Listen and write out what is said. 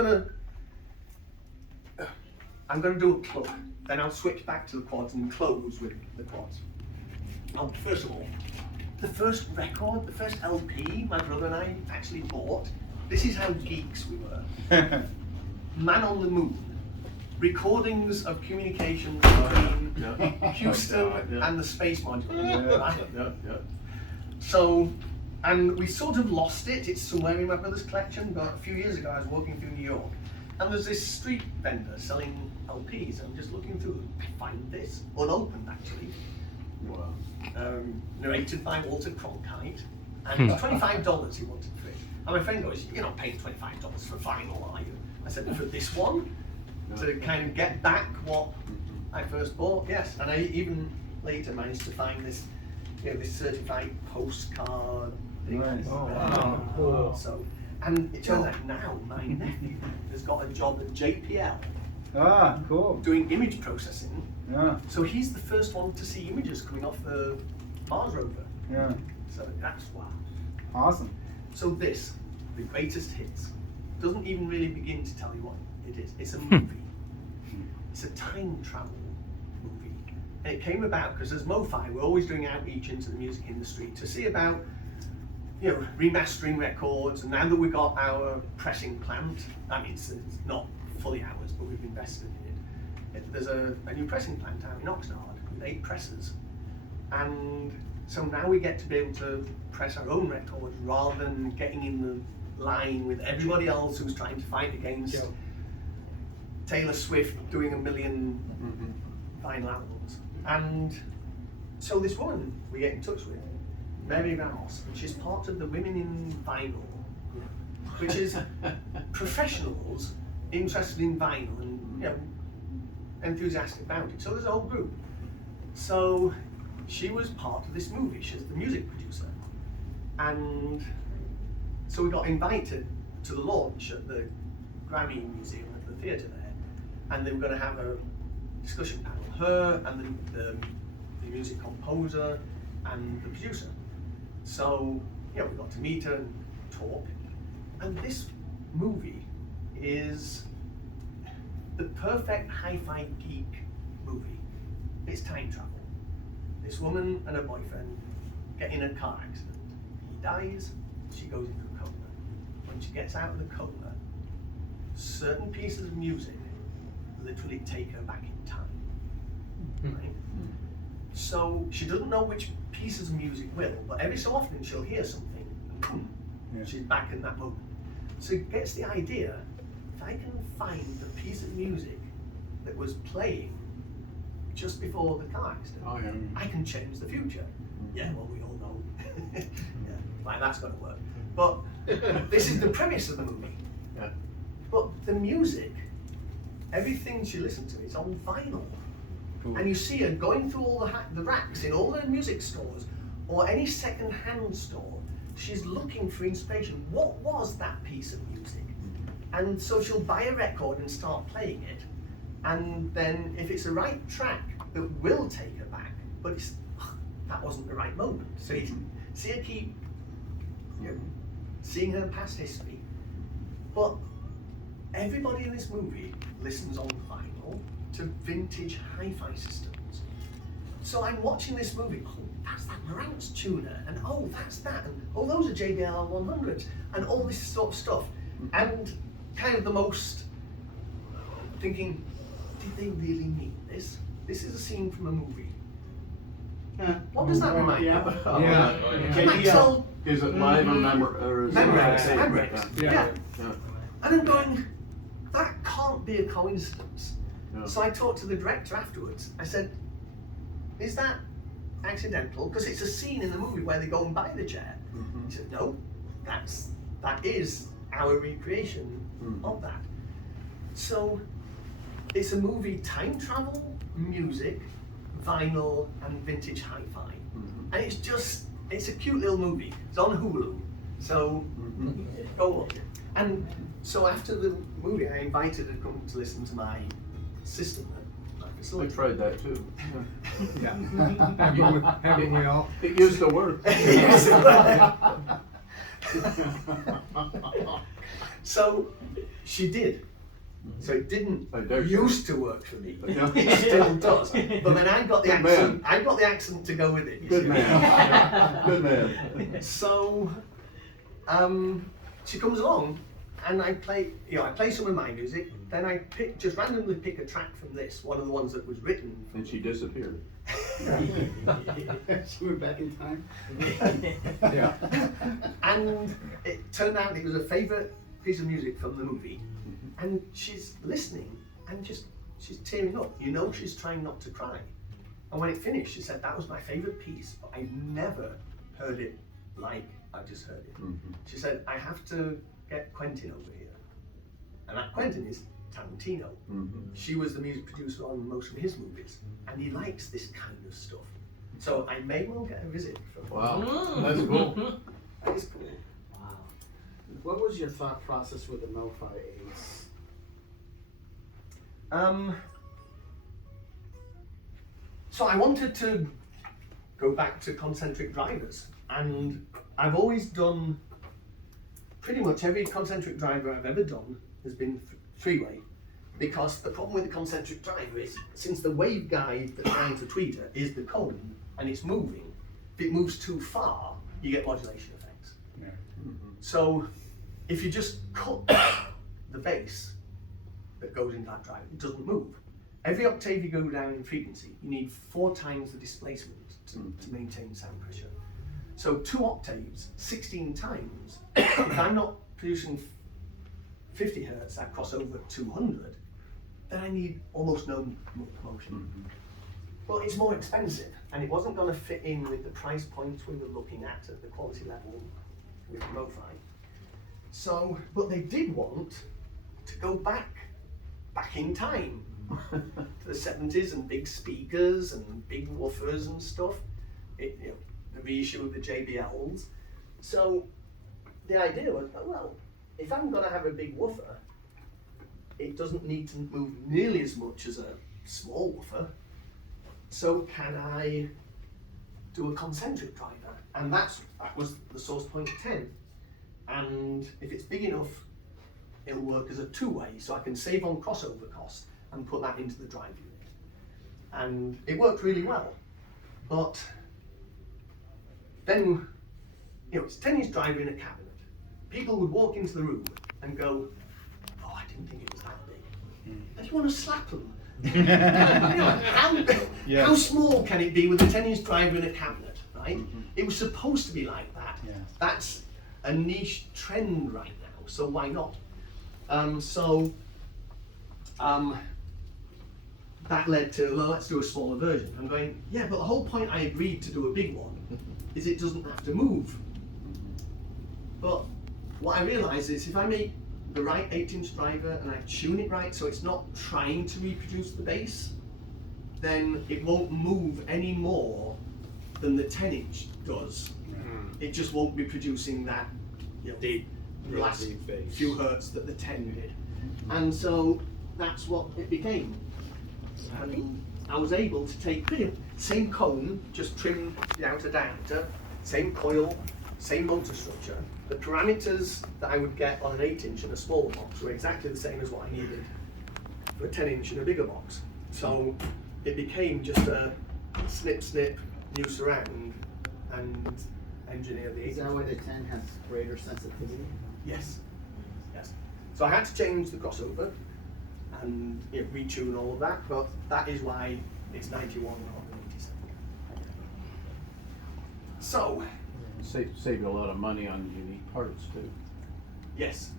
I'm going to do a plug, then I'll switch back to the quads and close with the quads. First of all, the first record, the first LP my brother and I actually bought, this is how geeks we were. Man on the Moon. Recordings of communications between Houston and the space module. Right? So, and we sort of lost it. It's somewhere in my brother's collection, but a few years ago I was walking through New York and there's this street vendor selling LPs. I'm just looking through them. I find this, unopened actually. Wow. Narrated by Walter Cronkite. And $25 he wanted for it. And my friend goes, "You're not paying $25 for vinyl, are you?" I said, "For this one? To kind of get back what I first bought, yes." And I even later managed to find this, this certified postcard thing. Nice. Oh, wow. Cool. So, and it turns out now my nephew has got a job at JPL. Ah, cool. Doing image processing. Yeah. So he's the first one to see images coming off the Mars rover. Yeah. So that's wow. Awesome. So this, the greatest hits, doesn't even really begin to tell you what it is. It's a movie. It's a time travel movie. And it came about because as MoFi, we're always doing outreach into the music industry to see about, remastering records. And now that we've got our pressing plant, I mean, it's not fully ours, but we've invested in it. There's a new pressing plant out in Oxnard with 8 presses. And so now we get to be able to press our own records rather than getting in the line with everybody else who's trying to fight against Taylor Swift doing 1 million vinyl albums. And so this woman we get in touch with, Mary Ramos, and she's part of the Women in Vinyl group, which is professionals interested in vinyl and enthusiastic about it. So there's a whole group. So she was part of this movie. She's the music producer, and so we got invited to the launch at the Grammy Museum at the theatre there, and they were going to have a discussion panel. Her and the music composer and the producer. So we got to meet her and talk. And this movie is the perfect hi-fi geek movie. It's time travel. This woman and her boyfriend get in a car accident. He dies, she goes into a coma. When she gets out of the coma, certain pieces of music literally take her back in time. Right? So she doesn't know which pieces of music will, but every so often she'll hear something and boom, she's back in that moment. So it gets the idea, if I can find the piece of music that was playing just before the car accident, I can change the future. Yeah, well, we all know. Like that's going to work. But this is the premise of the movie. Yeah. But the music, everything she listened to is on vinyl. Cool. And you see her going through all the racks in all the music stores or any second-hand store. She's looking for inspiration. What was that piece of music? And so she'll buy a record and start playing it. And then if it's the right track, that will take her back. But that wasn't the right moment. So you see her keep seeing her past history. But everybody in this movie listens on vinyl to vintage hi-fi systems. So I'm watching this movie, that's that Marantz tuner, and that's that, and those are JBL 100s, and all this sort of stuff. And kind of the most thinking, did they really mean this? This is a scene from a movie. What does that remind you of? JBL, is it live or Memorex? Yeah. And I'm going, that can't be a coincidence. No. So I talked to the director afterwards. I said, is that accidental? Because it's a scene in the movie where they go and buy the chair. He said, no, that is our recreation of that. So it's a movie, time travel, music, vinyl, and vintage hi-fi. And it's a cute little movie. It's on Hulu. So go look. And so after the movie, I invited her to come to listen to my system at my facility. I tried that too. Haven't we all? It used to work. So she did. So it didn't I dare say. used to work for me. Yeah. It still does. But then I got the Good accent. man. I got the accent to go with it. You Good see. man. Good man. So, she comes along, and I play some of my music. Then I just randomly pick a track from this, one of the ones that was written. And she disappeared. She went back in time. Yeah. And it turned out it was a favourite piece of music from the movie. And she's listening, and she's tearing up. You know she's trying not to cry. And when it finished, she said, that was my favourite piece, but I never heard it like I just heard it. She said, I have to get Quentin over here. And that Quentin is Tarantino. She was the music producer on most of his movies, and he likes this kind of stuff. So I may well get a visit from her. Wow. That's cool. That is cool. Wow. What was your thought process with the MoFi Ace? So I wanted to go back to concentric drivers, and I've always done pretty much every concentric driver I've ever done has been three-way, because the problem with the concentric driver is, since the waveguide that drives the tweeter is the cone and it's moving, if it moves too far, you get modulation effects. Yeah. So if you just cut the bass that goes into that drive, it doesn't move. Every octave you go down in frequency, you need 4 times the displacement to maintain sound pressure. So 2 octaves, 16 times, if I'm not producing 50 hertz that cross over 200, then I need almost no motion. But it's more expensive, and it wasn't going to fit in with the price points we were looking at the quality level with MoFi. So, but they did want to go back in time to the 70s, and big speakers and big woofers and stuff. The reissue of the JBLs. So the idea was, oh, well, if I'm going to have a big woofer, it doesn't need to move nearly as much as a small woofer. So can I do a concentric driver? And that was the source point 10. And if it's big enough, it'll work as a 2-way, so I can save on crossover cost and put that into the drive unit. And it worked really well. But then, it's a 10-inch driver in a cabinet. People would walk into the room and go, oh, I didn't think it was that big. And you want to slap them. How small can it be with a 10-inch driver in a cabinet, right? It was supposed to be like that. Yeah. That's a niche trend right now, so why not? That led to, well, let's do a smaller version. I'm going, yeah, but the whole point I agreed to do a big one is it doesn't have to move. But what I realise is if I make the right 8-inch driver and I tune it right so it's not trying to reproduce the bass, then it won't move any more than the 10-inch does. It just won't be producing that, the last few hertz that the 10 did. And so that's what it became. And I was able to take same cone, just trimmed the outer diameter, same coil, same motor structure. The parameters that I would get on an 8-inch in a smaller box were exactly the same as what I needed for a 10-inch in a bigger box. So it became just a snip, new surround, and engineer the 8-inch. Is that why the 10 has greater sensitivity? Yes. So I had to change the crossover and retune all of that, but that is why it's 91 rather than 87. So, Save you a lot of money on unique parts too. yes,